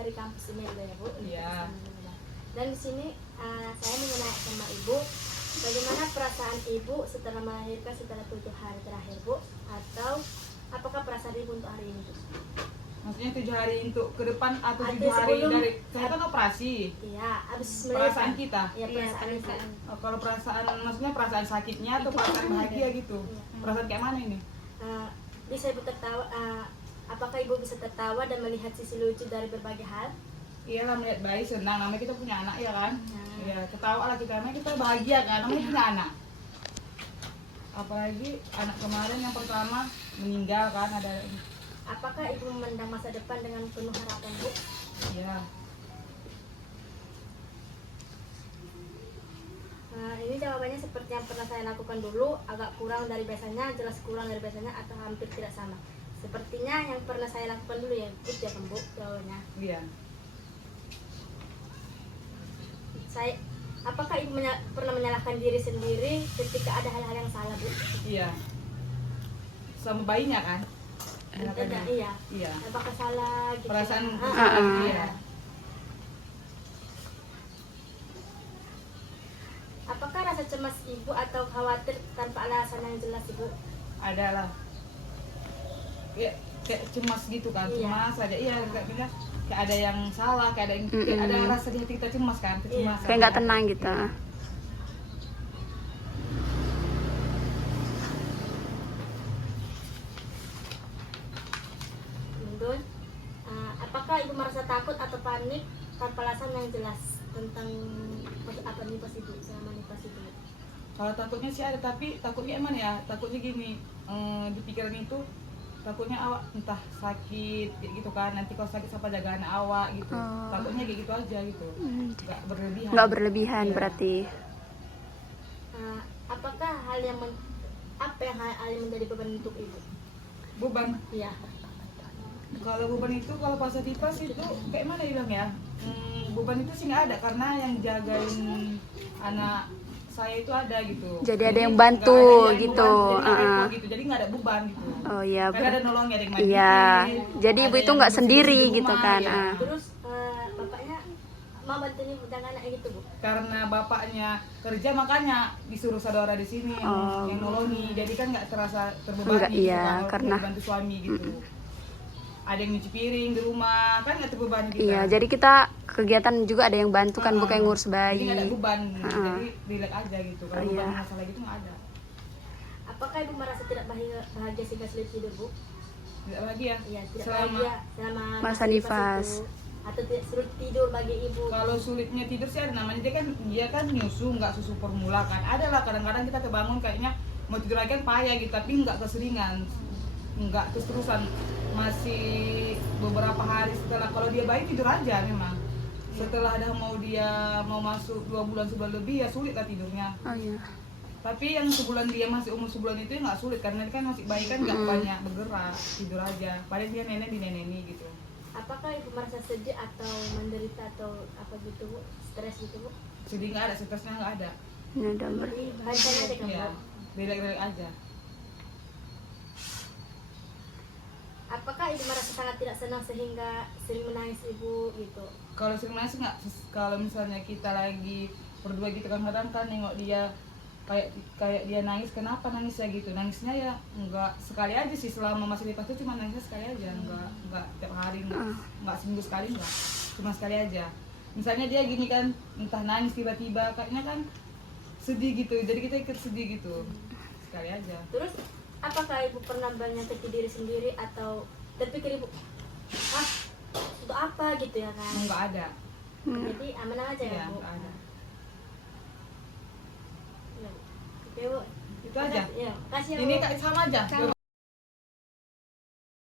dari kampus ini ya Bu. Iya. Dan di sini saya mau nanya sama Ibu, bagaimana perasaan Ibu setelah melahirkan setelah 7 hari terakhir Bu? Atau apakah perasaan Ibu untuk hari ini Bu? Maksudnya 7 hari untuk ke depan atau 7 Atau hari sebelum- dari saya kan operasi. Iya, habis Perasaan melahirkan. kita. Iya, perasaan Ibu. Oh, kalau perasaan maksudnya perasaan sakitnya atau perasaan bahagia gitu. Iya. Perasaan kayak mana ini? Bisa Ibu tertawa, apakah Ibu bisa tertawa dan melihat sisi lucu dari berbagai hal? Iyalah, melihat bayi senang, namanya kita punya anak ya kan. Nah. Iya, ketawa lah kita, namanya kita bahagia kan, namanya punya anak. Apalagi anak kemarin yang pertama meninggal kan, ada. Apakah Ibu memandang masa depan dengan penuh harapan Bu? Iya. Ini jawabannya seperti yang pernah saya lakukan dulu, agak kurang dari biasanya, jelas kurang dari biasanya atau hampir tidak sama. Sepertinya yang pernah saya lakukan dulu ya, Bu, ya kan Bu, jawabannya. Iya. Apakah Ibu pernah menyalahkan diri sendiri ketika ada hal-hal yang salah Bu? Iya. Sama bayinya kan? Tidak, iya. Iya. Apakah salah gitu? Perasaan iya. Apakah rasa cemas Ibu atau khawatir tanpa alasan yang jelas Ibu? Ada lah. Kayak cemas gitu kan, Iya. cemas aja. Iya, kayak ada yang salah, kayak ada yang kayak ada rasa di hati kita cemas kan, kecemasan. Kayak nggak tenang gitu. Mendun, apakah Ibu merasa takut atau panik tanpa alasan yang jelas tentang apa nifas Ibu selama nifas Ibu? Kalau takutnya sih ada, tapi takutnya emang ya, takutnya gini, di pikiran itu takutnya awak entah sakit kayak gitu kan, nanti kalau sakit siapa jaga anak awak gitu. Takutnya kayak gitu aja gitu, nggak berlebihan. Nggak berlebihan Iya. berarti. Apakah hal yang menjadi beban untuk Ibu? Beban. Iya. Kalau beban itu, kalau pas nifas itu kayak mana bilang ya? Beban itu sih nggak ada, karena yang jagain anak saya itu ada gitu. Jadi ada yang nggak bantu ada yang gitu. beban, jadi nggak repot gitu. Jadi nggak ada beban gitu. Oh iya. Kan ada nolongnya, ada yang mandiin. Iya. Jadi Ibu ada itu yang nggak sendiri bersih-bersih di gitu rumah, kan. ya. Terus bapaknya mau bantuin Ibu dengan anaknya gitu Bu? Karena bapaknya kerja, makanya disuruh saudara di sini yang nolongi. Jadi kan nggak terasa terbebani Enggak, gitu iya, kan, walaupun karena dibantu suami gitu. Ada yang nyuci piring di rumah, kan nggak terbebani kita. Iya, jadi kita kegiatan juga ada yang bantu kan, bukan ngurus Jadi bayi. nggak ada beban, jadi relax aja gitu. Kalau Iya. beban masalah gitu nggak ada. Apakah Ibu merasa tidak bahagia sehingga sulit tidur Bu? Tidak bahagia. Iya, tidak Selama- bahagia selama Masa nifas. itu. Atau tidak sulit tidur bagi Ibu? Kalau sulitnya tidur sih ada, namanya dia kan nyusu, nggak susu formula kan. Ada lah kadang-kadang kita kebangun kayaknya mau tidur lagi kan payah gitu, tapi nggak keseringan, nggak terus-terusan. Masih beberapa hari setelah, kalau dia bayi tidur aja memang. Setelah dia mau masuk 2 bulan sebulan lebih ya sulit lah tidurnya. Oh iya. Tapi yang sebulan, dia masih umur sebulan itu ya nggak sulit, karena dia kan masih bayi kan nggak banyak bergerak, tidur aja. Padahal dia nenek dineneni gitu. Apakah Ibu merasa sedih atau menderita atau apa gitu Bu? Stres gitu Bu? Sedih nggak ada, stresnya nggak ada. Ini udah Jadi bahagia aja kan Iya, Bu? relax aja. Apakah Ibu merasa sangat tidak senang sehingga sering menangis Ibu gitu? Kalau sering nangis nggak, kalau misalnya kita lagi berdua gitu kan, kadang kan nengok dia kayak dia nangis, kenapa nangisnya gitu? Nangisnya ya nggak sekali aja sih, selama masih nifas itu cuma nangisnya sekali aja, nggak tiap hari, nggak seminggu sekali, nggak, cuma sekali aja. Misalnya dia gini kan, entah nangis tiba-tiba, kayaknya kan sedih gitu, jadi kita ikut sedih gitu, sekali aja. Terus apakah Ibu pernah menyakiti diri sendiri atau terpikir Ibu, untuk apa gitu ya kan? Nggak ada. Jadi aman aja ya Iya, Bu? nggak ada. Ya, oke Bu. Itu aja. Ya, kasih ya Ini Bu. sama aja.